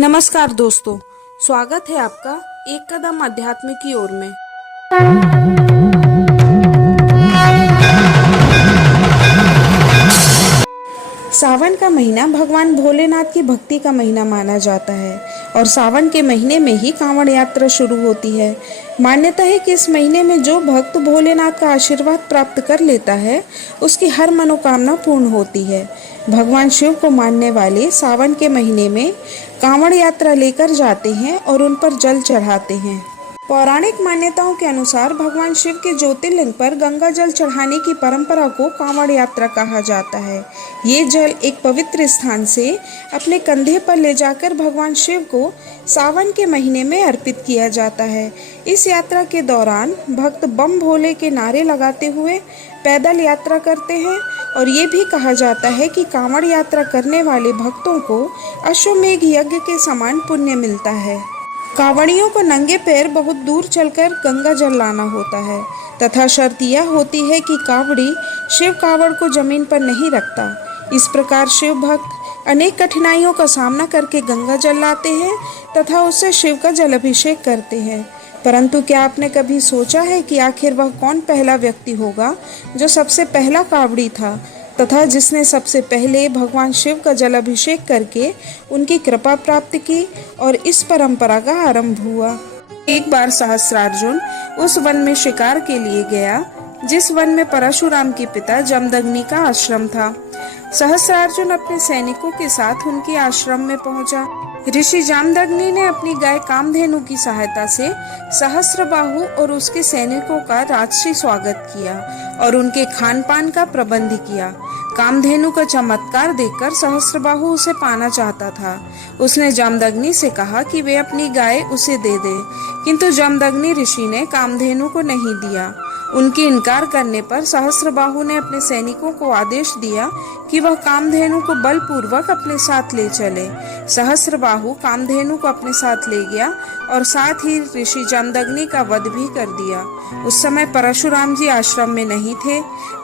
नमस्कार दोस्तों, स्वागत है आपका एक कदम अध्यात्म की ओर में। सावन का महीना भगवान भोलेनाथ की भक्ति का महीना माना जाता है और सावन के महीने में ही कांवड़ यात्रा शुरू होती है। मान्यता है कि इस महीने में जो भक्त भोलेनाथ का आशीर्वाद प्राप्त कर लेता है उसकी हर मनोकामना पूर्ण होती है। भगवान शिव को मानने वाले सावन के महीने में कांवड़ यात्रा लेकर जाते हैं और उन पर जल चढ़ाते हैं। पौराणिक मान्यताओं के अनुसार भगवान शिव के ज्योतिर्लिंग पर गंगा जल चढ़ाने की परंपरा को कांवड़ यात्रा कहा जाता है। ये जल एक पवित्र स्थान से अपने कंधे पर ले जाकर भगवान शिव को सावन के महीने में अर्पित किया जाता है। इस यात्रा के दौरान भक्त बम भोले के नारे लगाते हुए पैदल यात्रा करते हैं और ये भी कहा जाता है कि कांवड़ यात्रा करने वाले भक्तों को अश्वमेघ यज्ञ के समान पुण्य मिलता है। कांवड़ियों को नंगे पैर बहुत दूर चलकर गंगा जल लाना होता है तथा शर्त यह होती है कि कांवड़ी शिव कांवड़ को जमीन पर नहीं रखता। इस प्रकार शिव भक्त अनेक कठिनाइयों का सामना करके गंगा जल लाते हैं तथा उससे शिव का जल अभिषेक करते हैं। परंतु क्या आपने कभी सोचा है कि आखिर वह कौन पहला व्यक्ति होगा जो सबसे पहला कांवड़ी था तथा जिसने सबसे पहले भगवान शिव का जल अभिषेक करके उनकी कृपा प्राप्त की और इस परंपरा का आरंभ हुआ। एक बार सहस्त्रार्जुन उस वन में शिकार के लिए गया जिस वन में परशुराम के पिता जमदग्नि का आश्रम था। सहस्त्रार्जुन अपने सैनिकों के साथ उनके आश्रम में पहुंचा। ऋषि जामदग्नि ने अपनी गाय कामधेनु की सहायता से सहस्त्रबाहु और उसके सैनिकों का राजसी स्वागत किया और उनके खान पान का प्रबंध किया। कामधेनु का चमत्कार देखकर सहस्त्रबाहु उसे पाना चाहता था। उसने जामदग्नि से कहा कि वे अपनी गाय उसे दे दे, किंतु जामदग्नि ऋषि ने कामधेनु को नहीं दिया। उनके इनकार करने पर सहस्त्रबाहु ने अपने सैनिकों को आदेश दिया कि वह कामधेनु को बलपूर्वक अपने साथ ले चले। सहस्त्रबाहु कामधेनु को अपने साथ ले गया और साथ ही ऋषि जामदग्नि का वध भी कर दिया। उस समय परशुराम जी आश्रम में नहीं थे।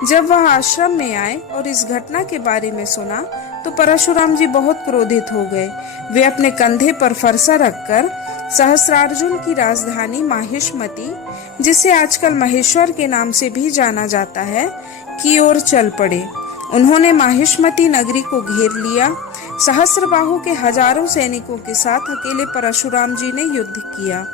जब वह आश्रम में आए और इस घटना के बारे में सुना तो परशुराम जी बहुत क्रोधित हो गए। वे अपने कंधे पर फरसा रखकर सहस्त्रार्जुन की राजधानी माहिष्मति, जिसे आजकल महेश्वर के नाम से भी जाना जाता है, की ओर चल पड़े। उन्होंने माहिष्मति नगरी को घेर लिया। सहस्त्रबाहु के हजारों सैनिकों के साथ अकेले परशुराम जी ने युद्ध किया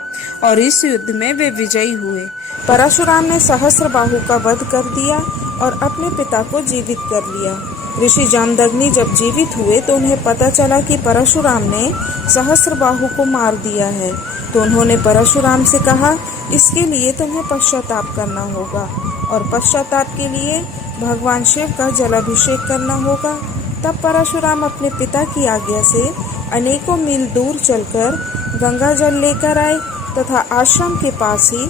और इस युद्ध में वे विजयी हुए। परशुराम ने सहस्त्रबाहु का वध कर दिया और अपने पिता को जीवित कर लिया। ऋषि जामदग्नि जब जीवित हुए तो उन्हें पता चला कि परशुराम ने सहस्त्रबाहु को मार दिया है। तो उन्होंने परशुराम से कहा, इसके लिए तुम्हें पश्चाताप करना होगा और पश्चाताप के लिए भगवान शिव का जलाभिषेक करना होगा। तब परशुराम अपने पिता की आज्ञा से अनेकों मील दूर चलकर गंगा जल लेकर आए तथा आश्रम के पास ही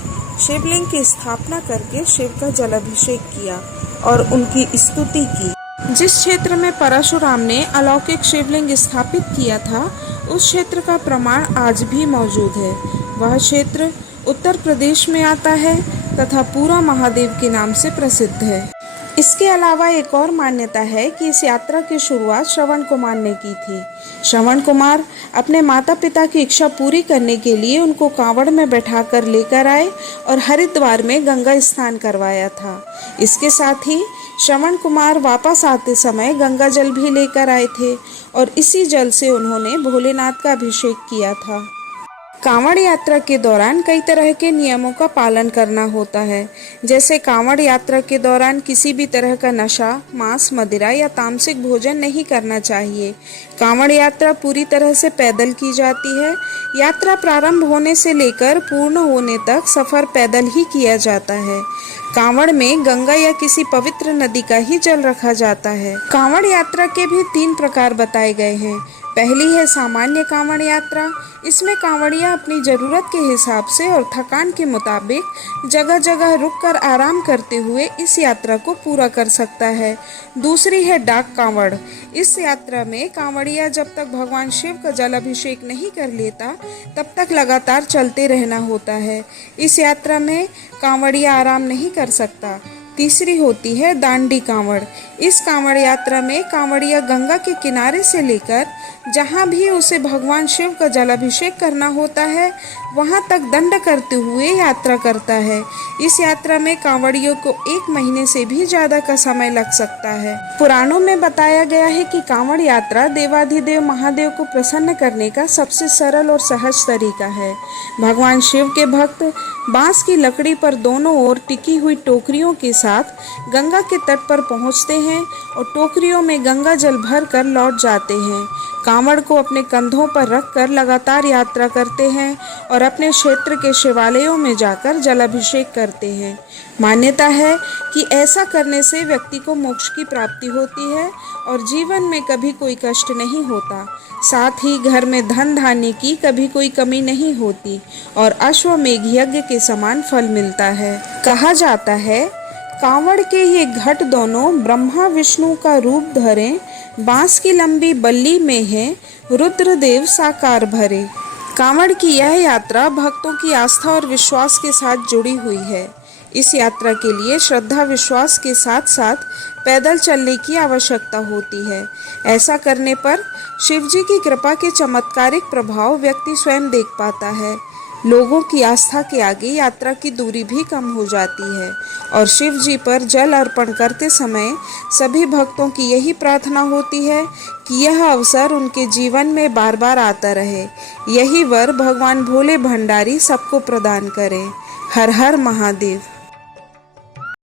शिवलिंग की स्थापना करके शिव का जलाभिषेक किया और उनकी स्तुति की। जिस क्षेत्र में परशुराम ने अलौकिक शिवलिंग स्थापित किया था उस क्षेत्र का प्रमाण आज भी मौजूद है। वह क्षेत्र उत्तर प्रदेश में आता है तथा पूरा महादेव के नाम से प्रसिद्ध है। इसके अलावा एक और मान्यता है कि इस यात्रा की शुरुआत श्रवण कुमार ने की थी। श्रवण कुमार अपने माता पिता की इच्छा पूरी करने के लिए उनको कांवड़ में बैठाकर लेकर आए और हरिद्वार में गंगा स्नान करवाया था। इसके साथ ही श्रवण कुमार वापस आते समय गंगा जल भी लेकर आए थे और इसी जल से उन्होंने भोलेनाथ का अभिषेक किया था। कांवड़ यात्रा के दौरान कई तरह के नियमों का पालन करना होता है। जैसे कांवड़ यात्रा के दौरान किसी भी तरह का नशा, मांस, मदिरा या तामसिक भोजन नहीं करना चाहिए। कांवड़ यात्रा पूरी तरह से पैदल की जाती है। यात्रा प्रारंभ होने से लेकर पूर्ण होने तक सफर पैदल ही किया जाता है। कांवड़ में गंगा या किसी पवित्र नदी का ही जल रखा जाता है। कांवड़ यात्रा के भी 3 प्रकार बताए गए हैं। पहली है सामान्य कांवड़ यात्रा। इसमें कांवड़िया अपनी ज़रूरत के हिसाब से और थकान के मुताबिक जगह जगह रुककर आराम करते हुए इस यात्रा को पूरा कर सकता है। दूसरी है डाक कांवड़। इस यात्रा में कांवड़िया जब तक भगवान शिव का जलाभिषेक नहीं कर लेता तब तक लगातार चलते रहना होता है। इस यात्रा में कांवड़िया आराम नहीं कर सकता। तीसरी होती है दांडी कांवड़। इस कांवड़ यात्रा में कांवड़िया गंगा के किनारे से लेकर जहाँ भी उसे भगवान शिव का जलाभिषेक करना होता है वहाँ तक दंड करते हुए यात्रा करता है। इस यात्रा में कांवड़ियों को 1 महीने से भी ज्यादा का समय लग सकता है। पुराणों में बताया गया है कि कांवड़ यात्रा देवाधिदेव महादेव को प्रसन्न करने का सबसे सरल और सहज तरीका है। भगवान शिव के भक्त बांस की लकड़ी पर दोनों ओर टिकी हुई टोकरियों के साथ गंगा के तट पर पहुंचते हैं और टोकरियों में गंगा जल भर कर लौट जाते हैं। कांवड़ को अपने कंधों पर रखकर लगातार यात्रा करते हैं और अपने क्षेत्र के शिवालयों में जाकर जलाभिषेक करते हैं। मान्यता है कि ऐसा करने से व्यक्ति को मोक्ष की प्राप्ति होती है और जीवन में कभी कोई कष्ट नहीं होता। साथ ही घर में धन धान्य की कभी कोई कमी नहीं होती और अश्वमेघ यज्ञ के समान फल मिलता है। कहा जाता है कांवड़ के ये घट दोनों ब्रह्मा विष्णु का रूप धरे, बांस की लंबी बल्ली में है रुद्रदेव साकार भरे। कांवड़ की यह यात्रा भक्तों की आस्था और विश्वास के साथ जुड़ी हुई है। इस यात्रा के लिए श्रद्धा विश्वास के साथ साथ पैदल चलने की आवश्यकता होती है। ऐसा करने पर शिव जी की कृपा के चमत्कारिक प्रभाव व्यक्ति स्वयं देख पाता है। लोगों की आस्था के आगे यात्रा की दूरी भी कम हो जाती है और शिव जी पर जल अर्पण करते समय सभी भक्तों की यही प्रार्थना होती है कि यह अवसर उनके जीवन में बार बार आता रहे। यही वर भगवान भोले भंडारी सबको प्रदान करें। हर हर महादेव।